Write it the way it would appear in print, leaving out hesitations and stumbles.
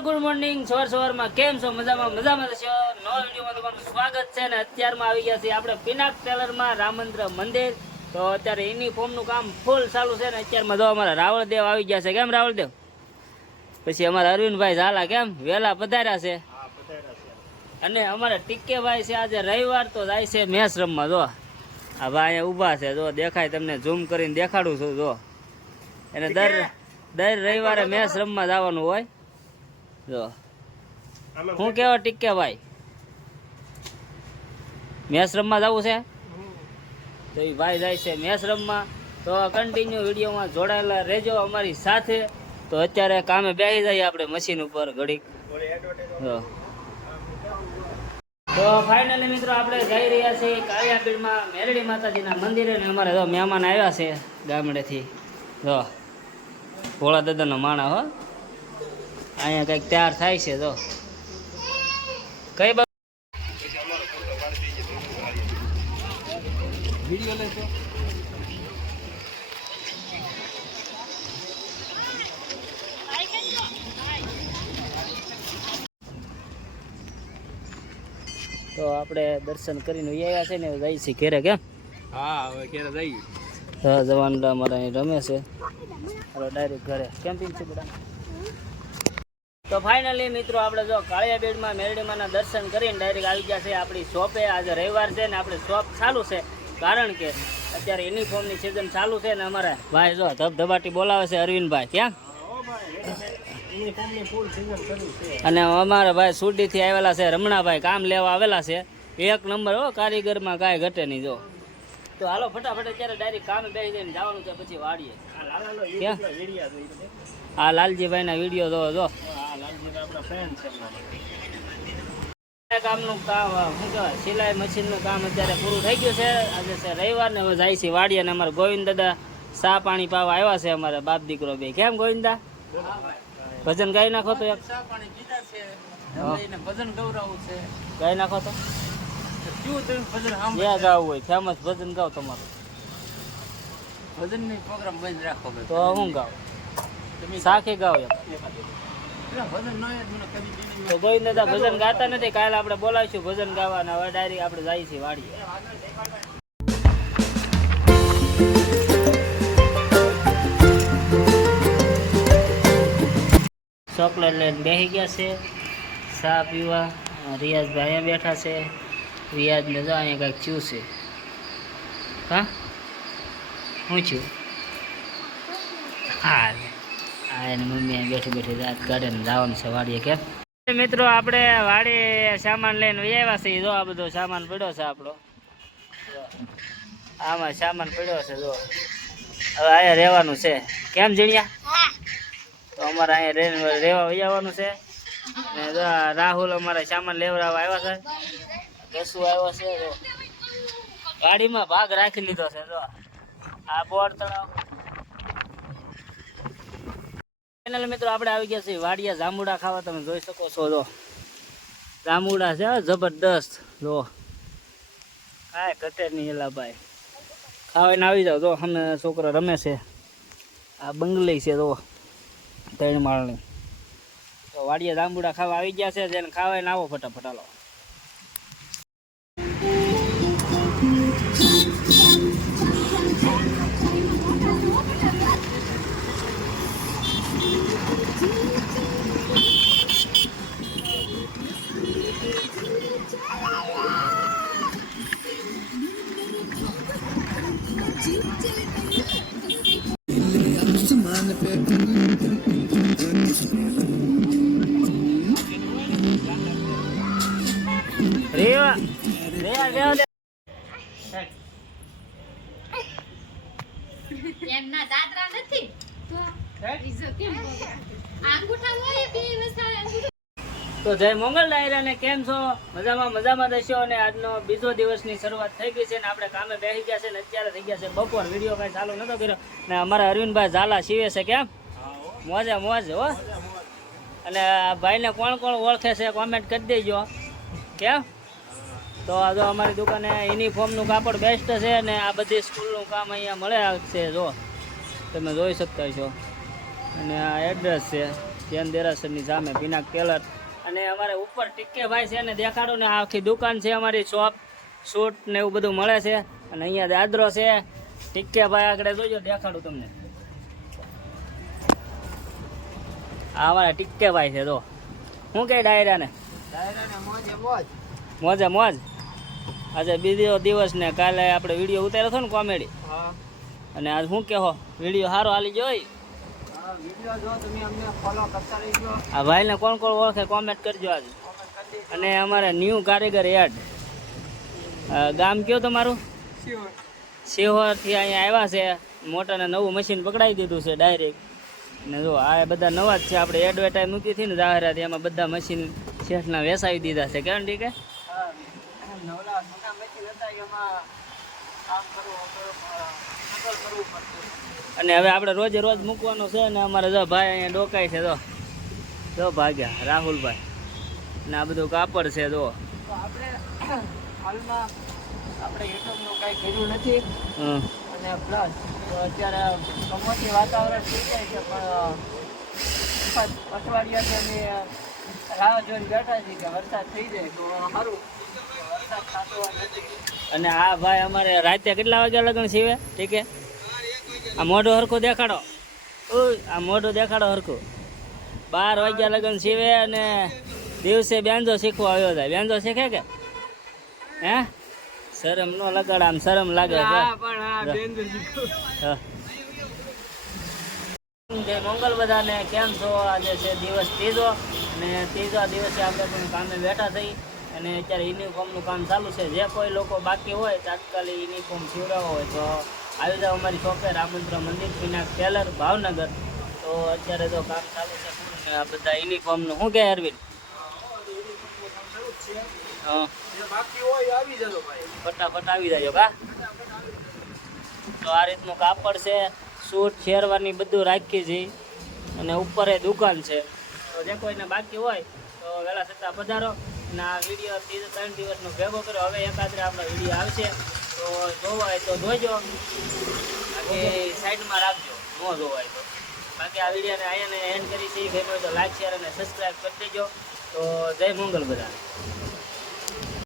Good morning, સવારમાં કેમ છો? મજામાં છો? નવા વિડીયોમાં તમારું સ્વાગત છે ને અત્યારમાં આવી ગયા છીએ આપણે પિનાક ટેલરમાં રામચંદ્ર મંદિર. તો અત્યારે યુનિફોર્મનું કામ ફૂલ ચાલુ છે ને અત્યારમાં જો અમારા રાવળદેવ આવી ગયા છે. કેમ રાવળદેવ? પછી અમારા અરવિંદભાઈ ઝાલા કેમ વહેલા પધાર્યા છે. અને અમારા ટીકેભાઈ છે આજે રવિવાર તો જાય છે મેચ રમવા. જો આ ભાઈ અહીંયા ઊભા છે, જો દેખાય તમને ઝૂમ કરીને દેખાડું છું. જો એને દર રવિવારે મેચ રમવા જવાનું હોય. જો હું કેવો ટીકે ભાઈ, મેચ રમવા જવું છે તો એ ભાઈ જાય છે મેચ રમવા. તો કન્ટિન્યુ વિડીયોમાં જોડાયેલા રહેજો અમારી સાથે. તો અત્યારે કામે બેસી જઈએ આપણે મશીન ઉપર ઘડીક. તો ફાઇનલી મિત્રો આપણે જઈ રહ્યા છીએ કાળિયાપીરમાં મેરડી માતાજીના મંદિરે. ને અમારે જો મહેમાન આવ્યા છે ગામડેથી. જો ભોળા દાદાનો માણા હો અહીંયા કંઈક તૈયાર થાય છે. તો કઈ બાબત વિડીયો લેશો? તો આપણે દર્શન કરીને આવ્યા છે ને જઈ છીએ ઘેરે. કેમ? હા, હવે ઘેરે જઈએ. હા, જવાન અમારા અહીં રમે છે. હવે ડાયરેક્ટ ઘરે કેમ્પિંગ છે બધા. તો ફાઇનલી મિત્રો આપણે જો કાળિયાબેડમાં મેરડીમાંના દર્શન કરીને ડાયરેક્ટ આવી ગયા છે આપણી શોપે. આજે રવિવાર છે ને આપણે શોપ ચાલુ છે કારણ કે અત્યારે યુનિફોર્મની સિઝન ચાલુ છે ને અમારા ભાઈ જો ધબધબાટી બોલાવે છે અરવિંદભાઈ. ક્યાં? અને અમારા ભાઈ સુરતીથી આવેલા છે રમણાભાઈ, કામ લેવા આવેલા છે. એક નંબર હો, કારીગરમાં કાંઈ ઘટે નહીં. જો તો હાલો ફટાફટ અત્યારે ડાયરેક્ટ કામે બેસી જઈને જવાનું છે પછી વાડીએ. હા, લાલજીભાઈના વિડીયો જો કામનું કામ શું કહેવાય, સિલાઈ મશીનનું કામ અત્યારે પૂરું થઈ ગયું છે. આજે છે રવિવાર ને હવે જાય છે વાડીએ. અને અમારા ગોવિંદ દાદા ચા પાણી પાવા આવ્યા છે, અમારા બાપ દીકરો બે. કેમ ગોવિંદા? ભજન ગાઈ નાખો તો. એક ભજન ગૌરાવું છે, ગાઈ નાખો તો. જ્યાં ગાવું હોય ફેમસ ભજન ગાવ તમારું. ભજન પ્રોગ્રામ બંધ રાખો તો હું ગાવ, સાખી ગાવ. તો ગોવિંદ દાદા ભજન ગાતા નથી, કાલે આપણે બોલાવીશું ભજન ગાવાના. હવે ડાયરેક્ટ આપણે જઈએ છીએ વાડીએ. ચોકલેટ લઈને બેસી ગયા છે ચા પીવા. રિયાઝભાઈ અહીંયા બેઠા છે. રિયાઝને જો અહીંયા કાંઈક ચૂ છે. હા, શું છું? હા, એને મમ્મી અહીં બેઠી બેઠી રાત કાઢે ને જવાનું છે વાડીએ. કેમ મિત્રો? આપણે વાડીએ સામાન લઈને આવ્યા છીએ. જો આ બધો સામાન પડ્યો છે આપણો. આમાં સામાન પડ્યો છે. જો હવે અહીંયા રહેવાનું છે. કેમ જીણ્યા? તો અમારે અહીંયા રહેવા આવવાનું છે. ને જો રાહુલ અમારા સામાન લેવડાવવા આવ્યા છે. કશું આવ્યો છે. જો ગાડીમાં ભાગ રાખી લીધો છે. જો આ બોર્ડ તળાવ. મિત્રો આપણે આવી ગયા છીએ વાડિયા જાંબુડા ખાવા. તમે જોઈ શકો છો. જો જાંબુડા છે જબરદસ્ત. જો કાંઈ ઘટે નહીં એલા ભાઈ, ખાવાને આવી જાવ. જો અમે છોકરા રમે છે. આ બંગલી છે જો 3 માળની. તો વાડિયા જાંબુડા ખાવા આવી ગયા છે. જેને ખાવાને આવો ફટાફટ હાલો. રેવા એમના દાદરા નથી તો ઈજો કેમ આંગૂઠા હોય બે વસાય. તો જય મંગલ ડાયરાને કેમ છો? મજામાં દશો. અને આજનો બીજો દિવસની શરૂઆત થઈ ગઈ છે ને આપણે કામે બેસી ગયા છે ને અત્યારે થઈ ગયા છે બપોર. વિડીયો કાંઈ ચાલુ નતો કર્યો ને અમારા અરવિંદભાઈ ઝાલા સીવે છે. કેમ? મોજે મોજ હો. અને આ ભાઈને કોણ કોણ ઓળખે છે કોમેન્ટ કરી દેજો. કેમ? તો આ જો અમારી દુકાને યુનિફોર્મનું કાપડ બેસ્ટ છે અને આ બધી સ્કૂલનું કામ અહીંયા મળે છે. જો તમે જોઈ શકતા છો. અને આ એડ્રેસ છે જૈન દેરાસરની સામે પિનાક ટેલર. અને અમારે ઉપર ટીકે ભાઈ છે ને દેખાડો ને, આખી દુકાન છે અમારી, શોપ શૂટ ને એવું બધું મળે છે. અને અહીંયા દાદરો છે ટીકે ભાઈ આગળ જોજો, દેખાડું તમને. આ અમારા ટીકે ભાઈ છે. તો શું કહે ડાયરાને? મોજે મોજ. આજે બીજો દિવસ ને કાલે આપણે વિડીયો ઉતાર્યો હતો ને કોમેડી, અને આજ શું કહો વિડીયો સારો હાલી ગયો હોય? આ ભાઈને કોણ કોણ ઓળખે કોમેન્ટ કરજો આજે. અને અમારે ન્યૂ કારીગર એડ, ગામ કયો તમારું? સિહોરથી અહીંયા આવ્યા છે. મોટાને નવું મશીન પકડાવી દીધું છે ડાયરેક્ટ. ને જો આ બધા નવા જ છે, આપણે એડવર્ટાઈઝ મૂકી હતી ને જાહેરાત, એમાં બધા મશીન શેઠના વેસાવી દીધા છે. કેમ ઠીક? અને હવે આપણે રોજે રોજ મૂકવાનો છે ને. અમારે જો ભાઈ અહીંયા ડોકાય છે, જો ભાગ્યા રાહુલભાઈ. ને આ બધું કાપડ છે. જો આપણે હાલમાં આપણે યુટ્યુબનું કાંઈ કર્યું નથી, અને પ્લસ અત્યારે કમોસમી વાતાવરણ થઈ જાય છે, પણ અઠવાડિયાથી અમે રાહ જોઈને બેઠા છીએ કે વરસાદ થઈ જાય તો સારું. વરસાદ થતો નથી. અને આ ભાઈ અમારે રાતે કેટલા વાગ્યા લગન સીવે? ઠીક છે. આ મોઢો હરખું દેખાડો. ઓય આ મોઢો દેખાડો હરખું. 12 વાગ્યા લગન સીવે અને દિવસે બેંજો શીખવા આવ્યો થાય. બેંજો શીખે કે હે? શરમ નો લગાડ, આમ શરમ લાગે છે. જય મંગલ બધાને. કેમ છો? આજે છે દિવસ ત્રીજો, અને ત્રીજા દિવસે આપણે પણ કામે બેઠા થઈ. અને અત્યારે યુનિફોર્મનું કામ ચાલુ છે. જે કોઈ લોકો બાકી હોય તાત્કાલિક યુનિફોર્મ સીવડાવવો હોય તો આવી જાવ અમારી શોપે, રામચંદ્ર મંદિર, પિનાક ટેલર, ભાવનગર. તો અત્યારે તો કામ ચાલુ છે. આ બધા યુનિફોર્મનું શું કહે અરવિંદ? હા, ફટાફટ આવી જાય કા. તો આ રીતનું કાપડ છે, સૂટ શેરવાની બધું રાખી છે. અને ઉપર એ દુકાન છે. તો જે કોઈને બાકી હોય તો વહેલા છતાં પધારો. અને આ વિડીયો 3 દિવસનો ભેગો કર્યો. હવે એકાદરે આપણો વિડીયો આવશે તો જોવાય તો જોજો, બાકી સાઈડમાં રાખજો, ન જોવાય તો. બાકી આ વિડીયોને અહીંયા એન્ડ કરી છે. ભેગો તો લાઈક શેર અને સબસ્ક્રાઈબ કરી દેજો. તો જય મંગલ બધાને.